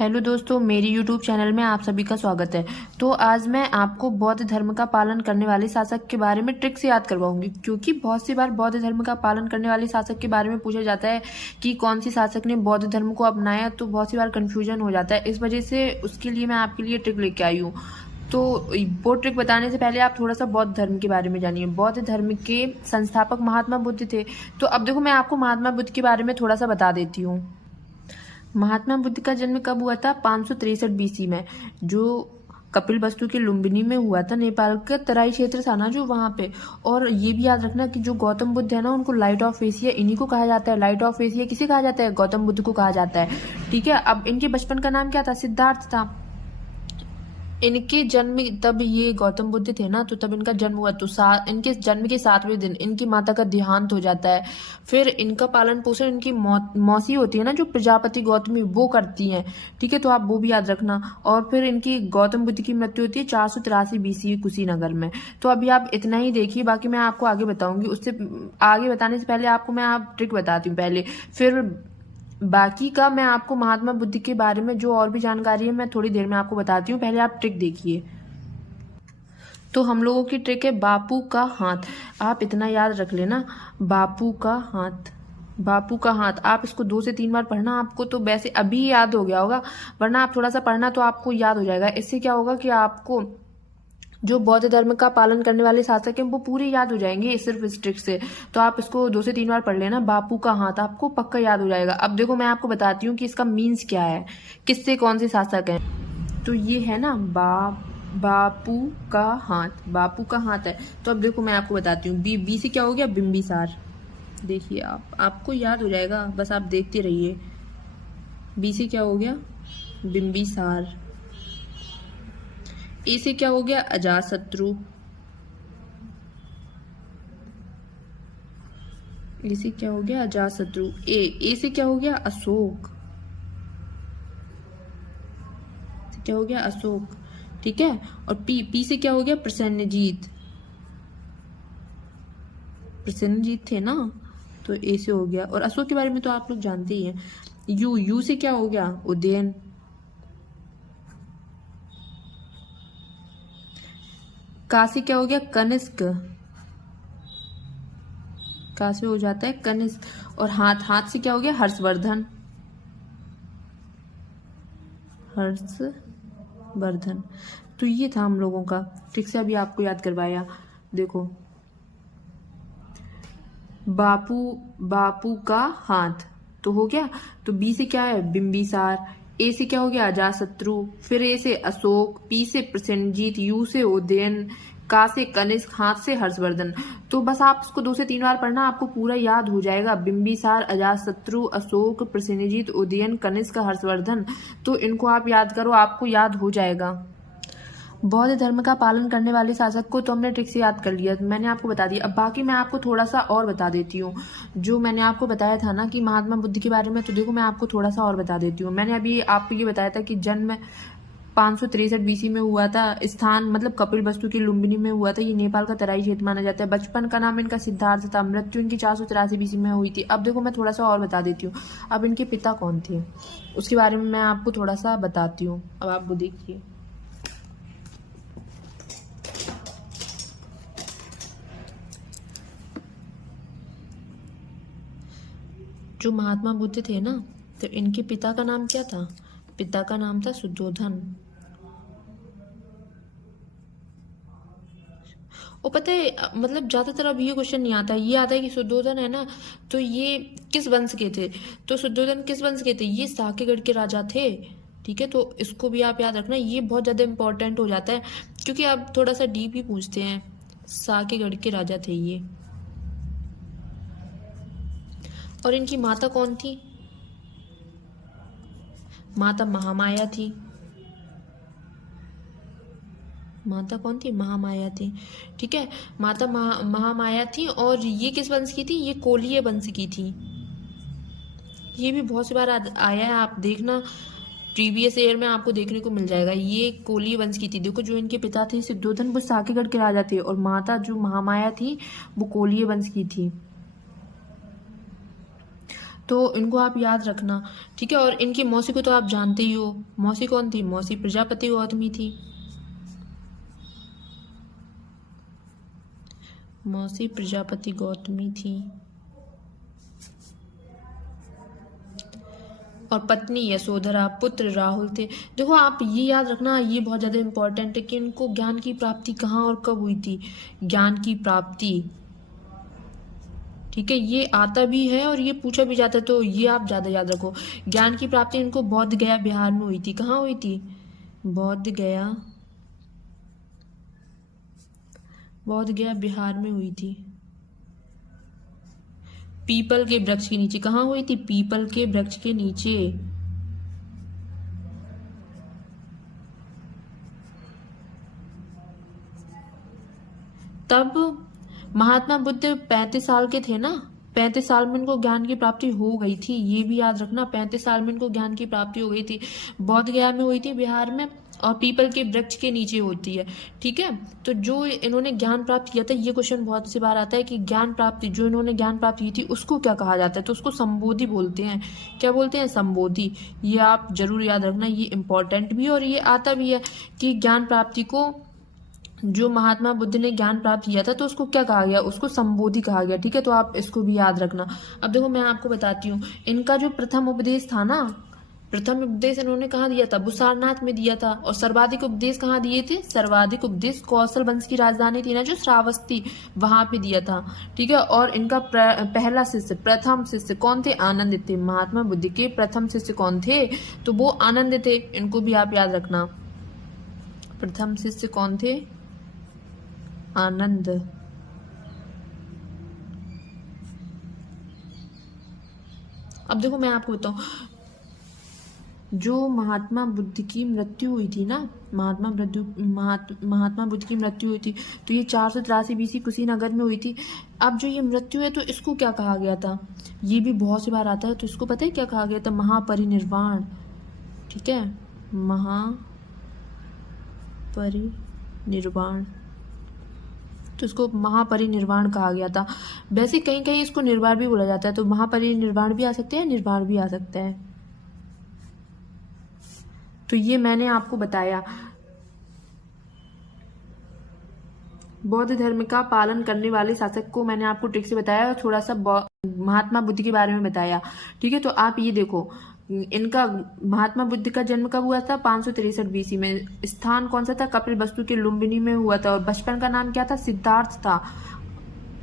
Hello दोस्तों, मेरी YouTube channel में आप सभी का स्वागत है। तो आज मैं आपको बौद्ध धर्म का पालन करने वाले शासक के बारे में ट्रिक से याद करवाऊंगी, क्योंकि बहुत सी बार बौद्ध धर्म का पालन करने वाले शासक के बारे में पूछा जाता है कि कौन सी शासक ने बौद्ध धर्म को अपनाया। तो बहुत सी बार कन्फ्यूजन हो जाता है, इस वजह से उसके लिए मैं आपके लिए ट्रिक लेके आई हूँ। तो वो ट्रिक बताने से पहले आप थोड़ा सा बौद्ध धर्म के बारे में जानिए। बौद्ध धर्म के संस्थापक महात्मा बुद्ध थे। तो अब देखो, मैं आपको महात्मा बुद्ध के बारे में थोड़ा सा बता देती हूँ। महात्मा बुद्ध का जन्म कब हुआ था? 563 बीसी में, जो कपिलवस्तु के लुम्बिनी में हुआ था। नेपाल का तराई क्षेत्र था ना जो, वहाँ पे। और ये भी याद रखना कि जो गौतम बुद्ध है ना, उनको लाइट ऑफ एशिया इन्हीं को कहा जाता है। लाइट ऑफ एशिया किसे कहा जाता है? गौतम बुद्ध को कहा जाता है। ठीक है। अब इनके बचपन का नाम क्या था? सिद्धार्थ था। इनके जन्म, तब ये गौतम बुद्ध थे ना, तो तब इनका जन्म हुआ। तो इनके जन्म के 7वें दिन इनकी माता का देहांत हो जाता है। फिर इनका पालन पोषण इनकी मौसी होती है ना, जो प्रजापति गौतमी, वो करती हैं। ठीक है, तो आप वो भी याद रखना। और फिर इनकी गौतम बुद्ध की मृत्यु होती है 483 बीसी कुशीनगर में। तो अभी आप इतना ही देखिए, बाकी मैं आपको आगे बताऊंगी। उससे आगे बताने से पहले आपको मैं ट्रिक बताती हूँ पहले, फिर बाकी का मैं आपको महात्मा बुद्ध के बारे में जो और भी जानकारी है मैं थोड़ी देर में आपको बताती हूँ। पहले आप ट्रिक देखिए। तो हम लोगों की ट्रिक है बापू का हाथ। आप इतना याद रख लेना, बापू का हाथ। बापू का हाथ, आप इसको 2 से 3 बार पढ़ना। आपको तो वैसे अभी याद हो गया होगा, वरना आप थोड़ा सा पढ़ना तो आपको याद हो जाएगा। इससे क्या होगा कि आपको जो बौद्ध धर्म का पालन करने वाले शासक हैं वो पूरे याद हो जाएंगे सिर्फ इस ट्रिक से। तो आप इसको 2 से 3 बार पढ़ लेना। बापू का हाथ आपको पक्का याद हो जाएगा। अब देखो, मैं आपको बताती हूँ कि इसका मीन्स क्या है, किससे कौन से शासक हैं। तो ये है ना बापू का हाथ। बापू का हाथ है। तो अब देखो, मैं आपको बताती हूँ। बी से क्या हो गया? बिम्बिसार। देखिए, आपको याद हो जाएगा, बस आप देखते रहिए। बी से क्या हो गया? बिम्बिसार। ए से क्या हो गया? अजातशत्रु। ए से क्या हो गया? अजातशत्रु। ए से क्या हो गया? अशोक। क्या हो गया? अशोक। ठीक है। और पी से क्या हो गया? प्रसेनजीत। प्रसेनजीत थे ना, तो ए से हो गया। और अशोक के बारे में तो आप लोग जानते ही हैं। यू से क्या हो गया? उदयन। का से क्या हो गया? कनिष्क। का से हो जाता है कनिष्क। और हाथ से क्या हो गया? हर्षवर्धन। हर्षवर्धन। तो ये था हम लोगों का। ठीक से अभी आपको याद करवाया। देखो, बापू का हाथ तो हो गया। तो बी से क्या है? बिम्बिसार। ए से क्या हो गया? अजातशत्रु। फिर ए से अशोक, पी से प्रसेनजीत, यू से उदयन, का से कनिष्क, हाथ से हर्षवर्धन। तो बस आप इसको 2 से 3 बार पढ़ना, आपको पूरा याद हो जाएगा। बिम्बिसार, अजातशत्रु, अशोक, प्रसेनजीत, उदयन, कनिष्क, हर्षवर्धन। तो इनको आप याद करो, आपको याद हो जाएगा। बौद्ध धर्म का पालन करने वाले शासक को तो हमने ट्रिक से याद कर लिया, मैंने आपको बता दिया। अब बाकी मैं आपको थोड़ा सा और बता देती हूँ। जो मैंने आपको बताया था ना कि महात्मा बुद्ध के बारे में, तो देखो मैं आपको थोड़ा सा और बता देती हूँ। मैंने अभी आपको ये बताया था कि जन्म 563 बीसी में हुआ था। स्थान मतलब कपिलवस्तु की लुम्बिनी में हुआ था। ये नेपाल का तराई क्षेत्र माना जाता है। बचपन का नाम इनका सिद्धार्थ था। मृत्यु इनकी 483 बीसी में हुई थी। अब देखो, मैं थोड़ा सा और बता देती हूँ। अब इनके पिता कौन थे उसके बारे में मैं आपको थोड़ा सा बताती हूँ। अब आप वो देखिए। जो महात्मा बुद्ध थे ना, तो इनके पिता का नाम क्या था? पिता का नाम था शुद्धोधन। और पता है, मतलब ज्यादातर अब ये क्वेश्चन नहीं आता, ये आता है कि शुद्धोधन है ना, तो ये किस वंश के थे? तो शुद्धोधन किस वंश के थे? ये साकेगढ़ के राजा थे। ठीक है, तो इसको भी आप याद रखना, ये बहुत ज्यादा इंपॉर्टेंट हो जाता है, क्योंकि आप थोड़ा सा डीप ही पूछते हैं। साकेगढ़ के राजा थे ये। और इनकी माता कौन थी? माता महामाया थी। माता कौन थी? महामाया थी। ठीक है, माता महामाया थी। और ये किस वंश की थी? ये कोलीय वंश की थी। ये भी बहुत सी बार आया है, आप देखना प्रीवियस ईयर में आपको देखने को मिल जाएगा। ये कोलीय वंश की थी। देखो, जो इनके पिता थे शुद्धोधन, वो साकेगढ़ के राजा थे, और माता जो महामाया थी वो कोलीय वंश की थी। तो इनको आप याद रखना, ठीक है। और इनकी मौसी को तो आप जानते ही हो, मौसी कौन थी? मौसी प्रजापति गौतमी थी। मौसी प्रजापति गौतमी थी और पत्नी यशोधरा, पुत्र राहुल थे। देखो आप ये याद रखना, ये बहुत ज़्यादा इम्पोर्टेंट है कि इनको ज्ञान की प्राप्ति कहाँ और कब हुई थी। ज्ञान की प्राप्ति, ठीक है, ये आता भी है और ये पूछा भी जाता है, तो ये आप ज़्यादा याद रखो। ज्ञान की प्राप्ति इनको बोध गया बिहार में हुई थी। कहाँ हुई थी? बोध गया बिहार में हुई थी। पीपल के वृक्ष के नीचे। कहाँ हुई थी? पीपल के वृक्ष के नीचे। तब महात्मा बुद्ध 35 साल के थे ना, 35 साल में इनको ज्ञान की प्राप्ति हो गई थी। ये भी याद रखना, 35 साल में इनको ज्ञान की प्राप्ति हो गई थी। बोध गया में हुई थी बिहार में, और पीपल के वृक्ष के नीचे होती है, ठीक है। तो जो इन्होंने ज्ञान प्राप्त किया था, ये क्वेश्चन बहुत सी बार आता है कि ज्ञान प्राप्ति, जो इन्होंने ज्ञान प्राप्त की थी उसको क्या कहा जाता है? तो उसको संबोधि बोलते हैं। क्या बोलते हैं? संबोधि। ये आप जरूर याद रखना, ये इंपॉर्टेंट भी है और ये आता भी है कि ज्ञान प्राप्ति को, जो महात्मा बुद्ध ने ज्ञान प्राप्त किया था तो उसको क्या कहा गया? उसको संबोधि कहा गया, ठीक है। तो आप इसको भी याद रखना। अब देखो मैं आपको बताती हूँ, इनका जो प्रथम उपदेश था ना, प्रथम उपदेश इन्होंने कहाँ दिया था? वो सारनाथ में दिया था। और सर्वाधिक उपदेश कहाँ दिए थे? सर्वाधिक उपदेश कौशल वंश की राजधानी थी ना जो श्रावस्ती, वहां पे दिया था, ठीक है। और इनका पहला शिष्य, प्रथम शिष्य कौन थे? आनंद थे। महात्मा बुद्ध के प्रथम शिष्य कौन थे? तो वो आनंद थे। इनको भी आप याद रखना। प्रथम शिष्य कौन थे? आनंद। अब देखो मैं आपको बताऊं, जो महात्मा बुद्ध की मृत्यु हुई थी ना, महात्मा बुद्ध की मृत्यु हुई थी, तो ये 483 BC कुशीनगर में हुई थी। अब जो ये मृत्यु है तो इसको क्या कहा गया था? ये भी बहुत सी बार आता है, तो इसको पता है क्या कहा गया था? महापरिनिर्वाण, ठीक है, महापरिनिर्वाण। तो इसको महापरिनिर्वाण कहा गया था। वैसे कहीं कहीं इसको निर्वाण भी बोला जाता है, तो महापरिनिर्वाण भी आ सकते हैं, निर्वाण भी आ सकता है। तो ये मैंने आपको बताया। बौद्ध धर्म का पालन करने वाले शासक को मैंने आपको ट्रिक से बताया और थोड़ा सा महात्मा बुद्ध के बारे में बताया, ठीक है। तो आप ये देखो, इनका महात्मा बुद्ध का जन्म कब हुआ था? 563 BC में। स्थान कौन सा था? कपिलवस्तु के लुम्बिनी में हुआ था। और बचपन का नाम क्या था? सिद्धार्थ था।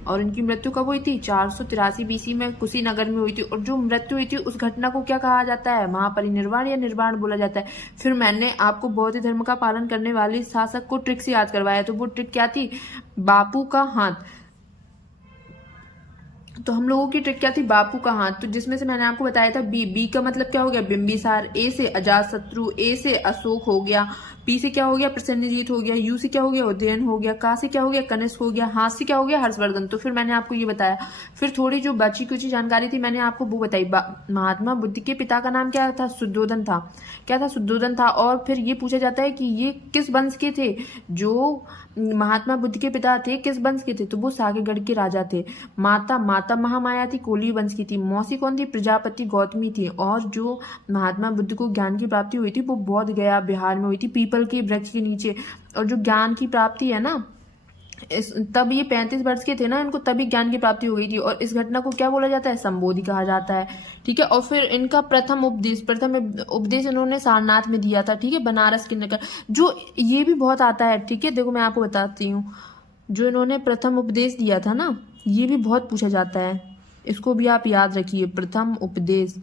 और इनकी मृत्यु कब हुई थी? 483 BC में कुशीनगर में हुई थी। और जो मृत्यु हुई थी उस घटना को क्या कहा जाता है? महापरिनिर्वाण या निर्वाण बोला जाता है। फिर मैंने आपको बौद्ध धर्म का पालन करने वाले शासक को ट्रिक से याद करवाया, तो वो ट्रिक क्या थी? बापू का हाथ। तो हम लोगों की ट्रिक क्या थी? बापू का हाथ। तो जिसमें से मैंने आपको बताया था बी का मतलब क्या हो गया? बिंबिसार। ए से अजातशत्रु, ए से अशोक हो गया, पी से क्या हो गया? प्रसेनजीत हो गया, यू से क्या हो गया? उदयन हो गया, का से क्या हो गया? कनिष्क हो गया, हाथ से क्या हो गया? हर्षवर्धन। तो फिर मैंने आपको ये बताया। फिर थोड़ी जो बची कुछ जानकारी थी मैंने आपको वो बताई। महात्मा बुद्ध के पिता का नाम क्या था? शुद्धोधन था। क्या था? शुद्धोधन था। और फिर ये पूछा जाता है कि ये किस वंश के थे? जो महात्मा बुद्ध के पिता थे किस वंश के थे? तो वो साकेगढ़ के राजा थे। माता महामाया थी, कोली वंश की थी। मौसी कौन थी? प्रजापति गौतमी थी। और जो महात्मा बुद्ध को ज्ञान की प्राप्ति हुई थी वो बोध गया बिहार में हुई थी, पीपल के वृक्ष के नीचे। और जो ज्ञान की प्राप्ति है ना, तब ये 35 वर्ष के थे ना, इनको तभी ज्ञान की प्राप्ति हो गई थी। और इस घटना को क्या बोला जाता है? संबोधि कहा जाता है, ठीक है। और फिर इनका प्रथम उपदेश इन्होंने सारनाथ में दिया था, ठीक है, बनारस के नगर। जो ये भी बहुत आता है, ठीक है। देखो मैं आपको बताती हूँ, जो इन्होंने प्रथम उपदेश दिया था ना, ये भी बहुत पूछा जाता है, इसको भी आप याद रखिए। प्रथम उपदेश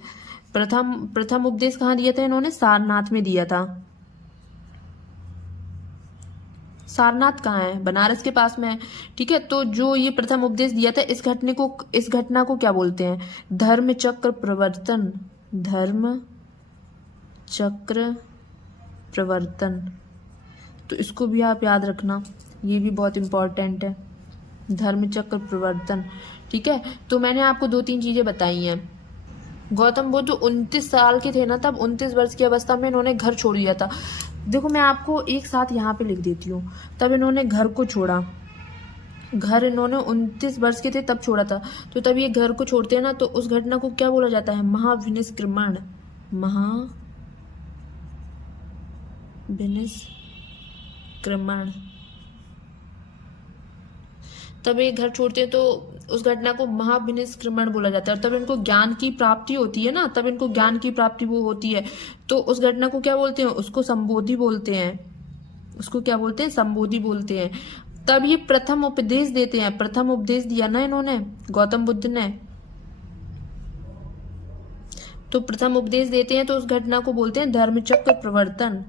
कहाँ दिया था इन्होंने? सारनाथ में दिया था। सारनाथ कहाँ है? बनारस के पास में है, ठीक है। तो जो ये प्रथम उपदेश दिया था, इस घटना को क्या बोलते हैं? धर्म चक्र प्रवर्तन। धर्म चक्र प्रवर्तन। तो इसको भी आप याद रखना, ये भी बहुत इंपॉर्टेंट है, धर्म चक्र प्रवर्तन, ठीक है। तो मैंने आपको 2-3 चीजें बताई हैं। गौतम बुद्ध 29 साल के थे ना, तब 29 वर्ष की अवस्था में इन्होंने घर छोड़ दिया था। देखो मैं आपको एक साथ यहाँ पे लिख देती हूँ। तब इन्होंने घर को छोड़ा, घर इन्होंने 29 वर्ष के थे तब छोड़ा था। तो तब ये घर को छोड़ते हैं ना, तो उस घटना को क्या बोला जाता है? महाविनिष्क्रमण। महाविनिष्क्रमण। तब ये घर छोड़ते हैं तो उस घटना को महाविनिष्क्रमण बोला जाता है। और तब इनको ज्ञान की प्राप्ति होती है ना, तब इनको ज्ञान की प्राप्ति वो होती है। तो उस घटना को क्या बोलते हैं? उसको संबोधि बोलते हैं। उसको क्या बोलते हैं? संबोधि बोलते हैं। तब ये प्रथम उपदेश देते हैं। प्रथम उपदेश दिया ना इन्होंने, गौतम बुद्ध ने। तो प्रथम उपदेश देते हैं तो उस घटना को बोलते हैं धर्मचक्र प्रवर्तन।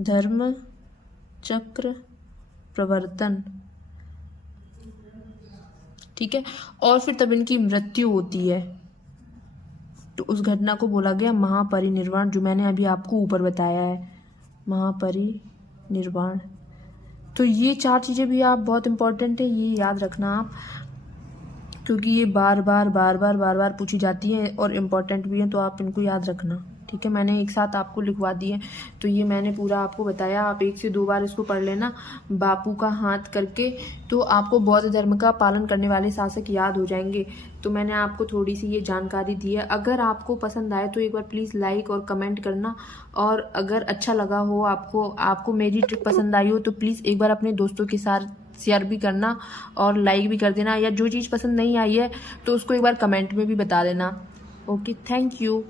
धर्मचक्र प्रवर्तन, ठीक है। और फिर तब इनकी मृत्यु होती है, तो उस घटना को बोला गया महापरिनिर्वाण, जो मैंने अभी आपको ऊपर बताया है, महापरिनिर्वाण। तो ये 4 चीजें भी आप बहुत इंपॉर्टेंट है, ये याद रखना आप, क्योंकि ये बार बार पूछी जाती है और इम्पोर्टेंट भी है, तो आप इनको याद रखना, ठीक है। मैंने एक साथ आपको लिखवा दिए, तो ये मैंने पूरा आपको बताया। आप 1 से 2 बार इसको पढ़ लेना बापू का हाथ करके, तो आपको बौद्ध धर्म का पालन करने वाले शासक याद हो जाएंगे। तो मैंने आपको थोड़ी सी ये जानकारी दी है। अगर आपको पसंद आए तो एक बार प्लीज़ लाइक और कमेंट करना, और अगर अच्छा लगा हो आपको मेरी ट्रिक पसंद आई हो तो प्लीज़ एक बार अपने दोस्तों के साथ शेयर भी करना और लाइक भी कर देना, या जो चीज़ पसंद नहीं आई है तो उसको एक बार कमेंट में भी बता देना। Okay, thank you.